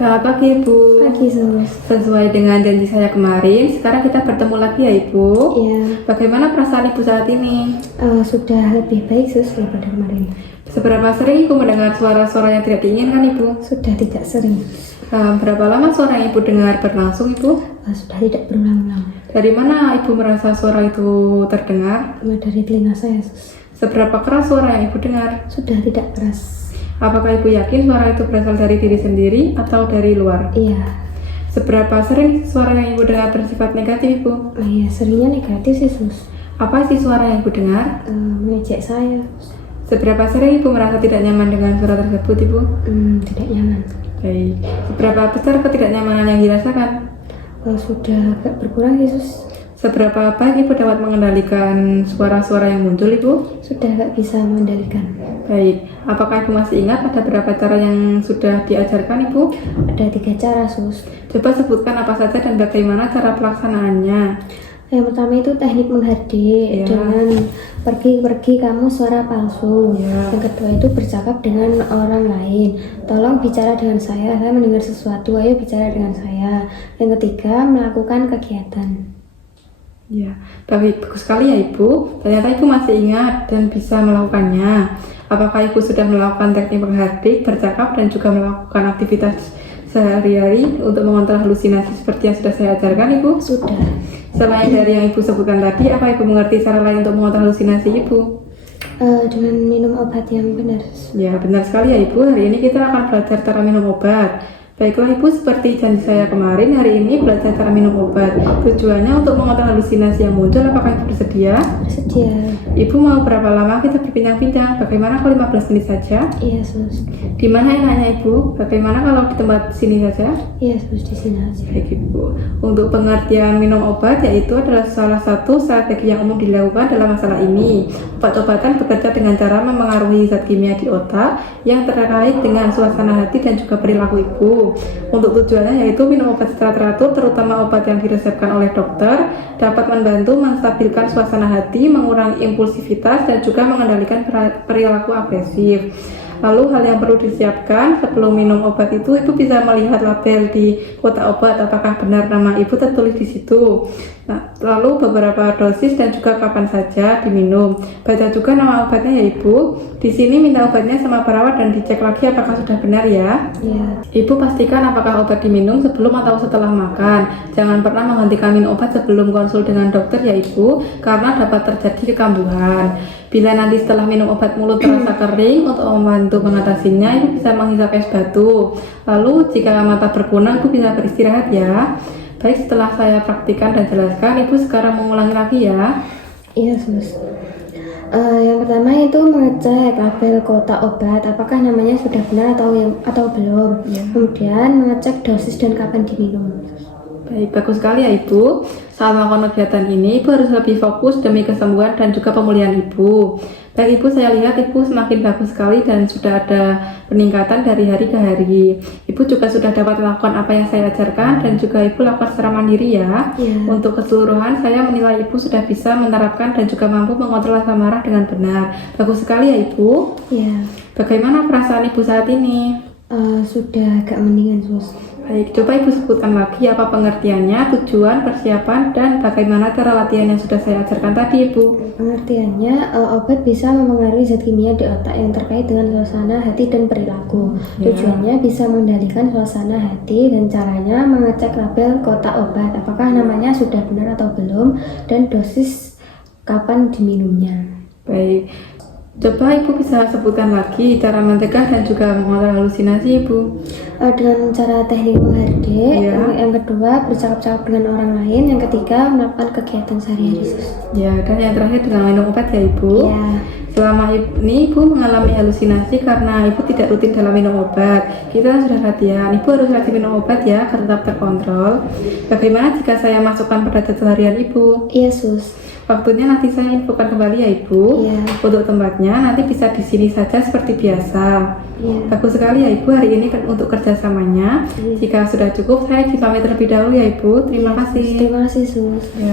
Selamat pagi Ibu. Pagi, Sus. Sesuai dengan janji saya kemarin, sekarang kita bertemu lagi ya Ibu. Iya, Bagaimana perasaan Ibu saat ini? sudah lebih baik, Sus, daripada kemarin. Seberapa sering Ibu mendengar suara-suara yang tidak diinginkan Ibu? Sudah tidak sering. Berapa lama suara yang Ibu dengar berlangsung Ibu? Sudah tidak berulang-ulang. Dari mana Ibu merasa suara itu terdengar? Dari telinga saya, Sus. Seberapa keras suara yang Ibu dengar? Sudah tidak keras. Apakah Ibu yakin suara itu berasal dari diri sendiri atau dari luar? Iya. Seberapa sering suara yang Ibu dengar bersifat negatif Ibu? Iya, seringnya negatif sih, Sus. Apa isi suara yang Ibu dengar? Mengejek saya. Seberapa sering Ibu merasa tidak nyaman dengan suara tersebut Ibu? Tidak nyaman. Baik. Seberapa besar ketidaknyamanan yang dirasakan? Sudah agak berkurang, Sus. Seberapa baik Ibu dapat mengendalikan suara-suara yang muncul Ibu? Sudah agak bisa mengendalikan. Baik. Apakah Ibu masih ingat ada berapa cara yang sudah diajarkan Ibu? Ada 3 cara, Sus. Coba sebutkan apa saja dan bagaimana cara pelaksanaannya. Yang pertama itu teknik menghardik Ya. dengan pergi kamu suara palsu. Ya. Yang kedua itu bercakap dengan orang lain. Tolong bicara dengan saya mendengar sesuatu, ayo bicara dengan saya. Yang ketiga melakukan kegiatan. Ya, bagus sekali ya Ibu. Ternyata Ibu masih ingat dan bisa melakukannya. Apakah Ibu sudah melakukan teknik menghardik, bercakap, dan juga melakukan aktivitas sehari-hari untuk mengontrol halusinasi seperti yang sudah saya ajarkan Ibu? Sudah. Selain dari yang Ibu sebutkan tadi, apa Ibu mengerti cara lain untuk mengontrol halusinasi Ibu? Dengan minum obat yang benar. Ya, benar sekali ya Ibu. Hari ini kita akan belajar cara minum obat. Baiklah Ibu, seperti janji saya kemarin, hari ini belajar cara minum obat. Tujuannya untuk mengontrol halusinasi yang muncul. Apakah Ibu bersedia? Bersedia. Ibu mau berapa lama kita berbincang-bincang? Bagaimana kalau 15 menit saja? Iya, Sus. Di mana enaknya Ibu? Bagaimana kalau di tempat sini saja? Iya, Sus, di sini aja. Baik Ibu. Untuk pengertian minum obat, yaitu adalah salah satu strategi yang umum dilakukan dalam masalah ini. Obat-obatan bekerja dengan cara memengaruhi zat kimia di otak yang terkait dengan suasana hati dan juga perilaku Ibu. Untuk tujuannya yaitu minum obat secara teratur, terutama obat yang diresepkan oleh dokter, dapat membantu menstabilkan suasana hati, mengurangi impulsivitas, dan juga mengendalikan perilaku agresif. Lalu hal yang perlu disiapkan sebelum minum obat itu, Ibu bisa melihat label di kotak obat apakah benar nama Ibu tertulis di situ. Nah, lalu beberapa dosis dan juga kapan saja diminum. Baca juga nama obatnya ya Ibu. Di sini minta obatnya sama perawat dan dicek lagi apakah sudah benar ya. Iya. Ibu pastikan apakah obat diminum sebelum atau setelah makan. Jangan pernah menghentikan minum obat sebelum konsul dengan dokter ya Ibu, karena dapat terjadi kekambuhan. Bila nanti setelah minum obat mulut terasa kering, untuk membantu mengatasinya, Ibu bisa menghisap es batu. Lalu jika mata berkunang, Ibu bisa beristirahat ya. Baik, setelah saya praktikkan dan jelaskan, Ibu sekarang mengulangi lagi ya. Iya, Sus. Yang pertama itu mengecek label kotak obat, apakah namanya sudah benar atau belum. Ya. Kemudian mengecek dosis dan kapan diminum. Baik, bagus sekali ya Ibu. Saat melakukan kegiatan ini, Ibu harus lebih fokus demi kesembuhan dan juga pemulihan Ibu. Baik Ibu, saya lihat Ibu semakin bagus sekali dan sudah ada peningkatan dari hari ke hari. Ibu juga sudah dapat melakukan apa yang saya ajarkan dan juga Ibu lakukan secara mandiri ya. Untuk keseluruhan, saya menilai Ibu sudah bisa menerapkan dan juga mampu mengontrol rasa marah dengan benar. Bagus sekali ya Ibu. Iya. Bagaimana perasaan Ibu saat ini? Sudah agak mendingan, Sus. Baik, coba Ibu sebutkan lagi apa pengertiannya, tujuan, persiapan, dan bagaimana cara latihan yang sudah saya ajarkan tadi Ibu. Pengertiannya, obat bisa memengaruhi zat kimia di otak yang terkait dengan suasana hati dan perilaku. Ya. Tujuannya bisa mengendalikan suasana hati dan caranya mengecek label kotak obat, apakah namanya sudah benar atau belum, dan dosis kapan diminumnya. Baik, coba Ibu bisa sebutkan lagi cara mencegah dan juga mengontrol halusinasi Ibu. Dengan cara teknik menghardik. Ya. Yang kedua bercakap-cakap dengan orang lain. Yang ketiga melakukan kegiatan sehari-hari, Sus. Ya, dan yang terakhir dengan minum obat ya Ibu. Ya. Selama ini Ibu mengalami halusinasi karena Ibu tidak rutin dalam minum obat. Kita sudah latihan, Ibu harus rajin minum obat ya agar tetap terkontrol. Bagaimana jika saya masukkan pada jadwal harian Ibu? Iya, Sus. Waktunya nanti saya infokan kembali ya Ibu. Iya. Untuk tempatnya nanti bisa di sini saja seperti biasa. Iya. Bagus sekali ya Ibu, hari ini kan untuk kerjasamanya. Iya. Jika sudah cukup, saya pamit terlebih dahulu ya Ibu. Terima kasih. Terima kasih, Sus. Ya.